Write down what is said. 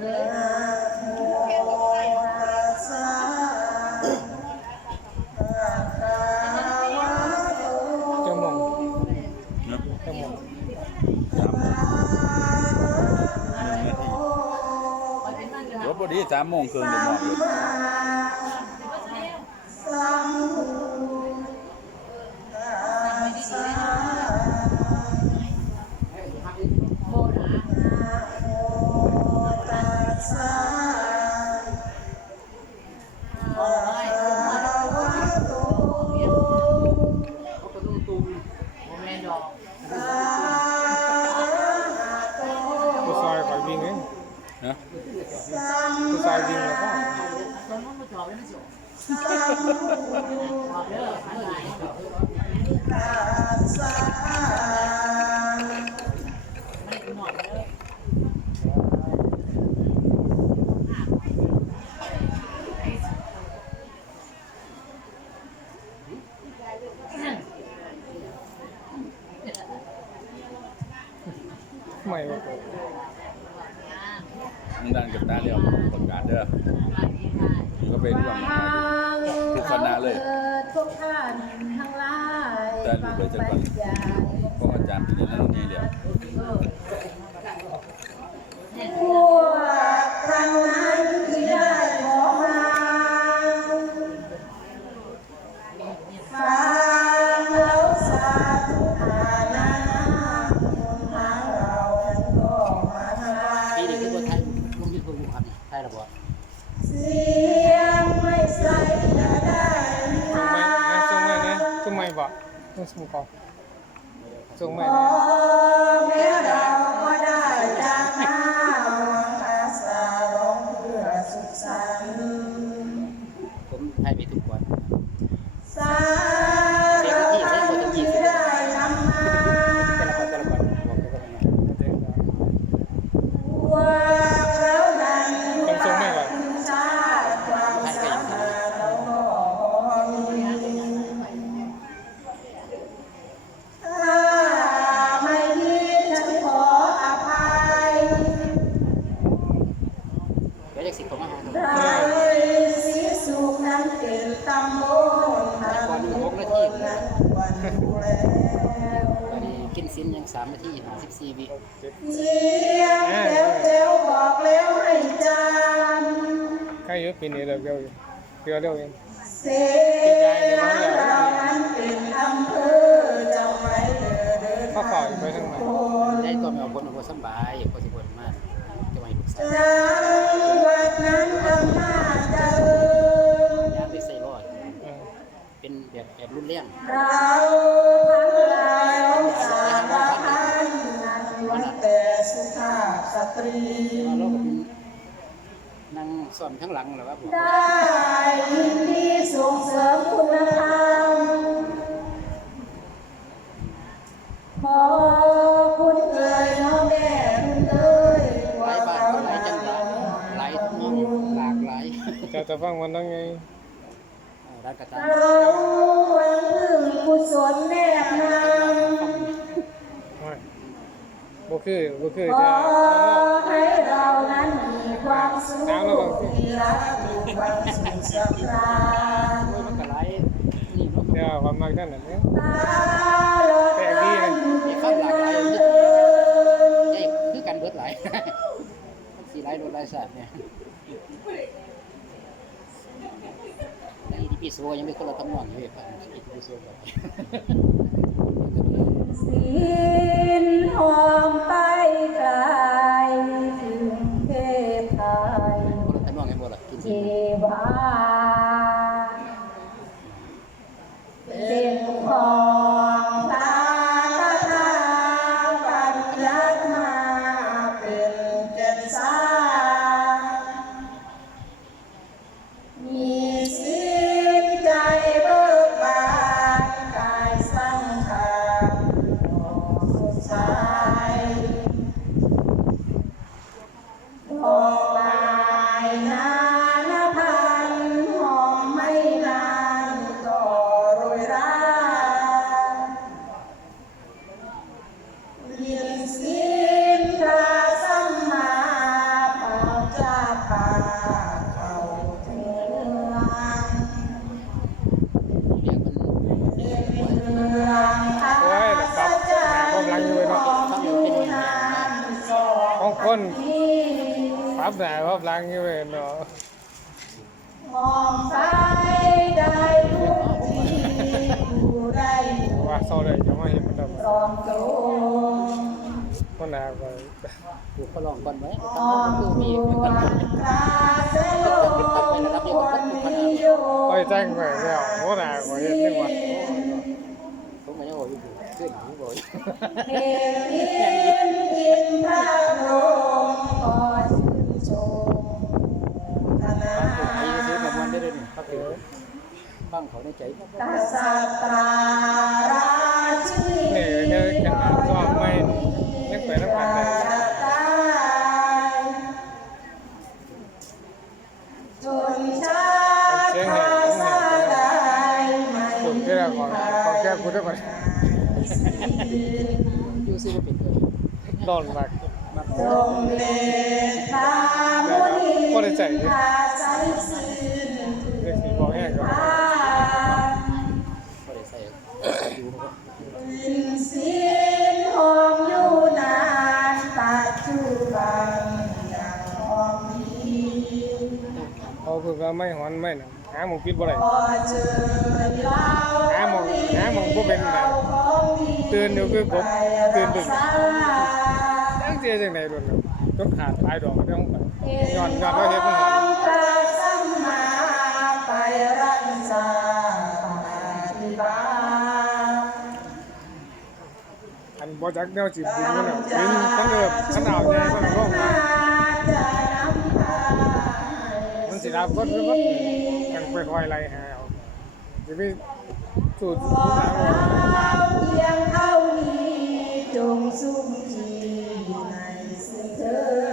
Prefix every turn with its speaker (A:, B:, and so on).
A: เจ้ามอง
B: นะ
A: เจ้ามอง
B: สามโมงหนึ่งนาทีรถบดีสามโมงครึ่งเดี๋ยวหมอกเลย
A: ผู้ ชายคอยวิ่งเอง
B: นะ
A: ผู้ชายวิ่งแล้วก็ไม่ ว่า
B: งดันกับตาเดียวประกาศเด้อมึงก็เปร่วมงานทุกคณะเลย
C: ทุกท่านทั้งหลาย
B: แต่ลูกเลยจะก่อนเพราะอาจารย์เป็นอย่างนั้นนี่เดียว
A: ต้องส่ สา
D: ม
C: นาที
D: ห้าสิบสี่วิ
C: เสียงแจ๋วแจ๋วบอกแล้วให้จำ
A: ใครเยอะปีนี้เราเร็วอยู่เร็วเร็วเอง
C: เสียงเรานั้นเป็นอำเภอจะไม่เดินเดิน
A: ข้าวฝ่าไปทางไหน
C: คน
D: ได้ตัวไม่เอาคนเอาคนสบายพอสิบคนมากจะมาลูกสาว
C: จังหวัดนั้นอำนาจเจริญ
D: ย่างไปใส่รอด
A: เออ
D: เป็นแบบแบบรุ่นเลี้ยง
C: เรา
D: เราก็เป็นนั่งซ่อมข้างหลังแล้วครับผม
C: ได้ยินดีส่งเสริมคุณธรรมขอคุณเอ่ยน้องแม่คุณเอ่ย
D: หลายบ้านก็หลายจังหวัดหลายทุ่งหลากหลาย
A: จะจะฟังวันนั้นไง
D: ร้านกระตัน
C: เราหวังพึ่งกุศลแนบน
A: ไม่บ่ คือบ่คือำ
C: ข
A: จะ
C: อให้เรานั้นมีความสุขที่รักมีความสุขสำราญ
D: โอ้ยมันก็หลายนี่เนาะ
A: เดี๋ยวความมากท่านนั้นเนี่ย
C: ตลอดกาล
D: มีความหลากหลายเยอะใหญ่คือกันเบิดหลาย มันสีหลายรสหลายชาติเนี่ยในอีพีโซยังมีคนละทำนองอยู่เลยครับอีพีโซแบบ
C: ว่า
A: ล้างอยู่เองเนาะ
C: มองซ้ายได้ทุกทีผู้ใด
A: ว่าเศร้าเลยจะ
C: ง
D: เขาในใจ
C: กษัตราราชิ
A: นี่
C: นี
A: แค่ขนาดซ้อมไม่ยังไปน้ำกันได้
C: จนชาติพาสาลายไม่
A: ผมแค่ก่อนขอแค่คุณได้ก่อน
D: อยู่ซื้อมาเป็นเลย
A: นอนมาก
D: มา
C: ทรงเดชพระมุนีพาใสสิ้น
A: บอกแห้งก็
C: พา
A: เขาคือก็ไม่หอนไม่หนังหาหมองปิดบ่ได้
C: พอเจอเล่า
A: หาหมองหาหมองบ่เป็นนะตื่นอยู่คือกบตื่นดึกตั้งเจจังได๋รุ่นจนขาดตายดอกได้ห้องไปย้อนย้อนเราเฮ็ดมันหอน
C: พระสัมมาไปรักษาปฏิบัติ
A: อันบ่จักแนวสิบินมันน่ะบินคันเอิบคันดาวใหญ่มันลงมา
C: จะนำพา
A: มันสิรับคนคือมันกันไปคอยไล่หาเอาสิมีสูตร
C: ขอเราเพียงเท่านี้จงสุขทีในสิ่งเธอ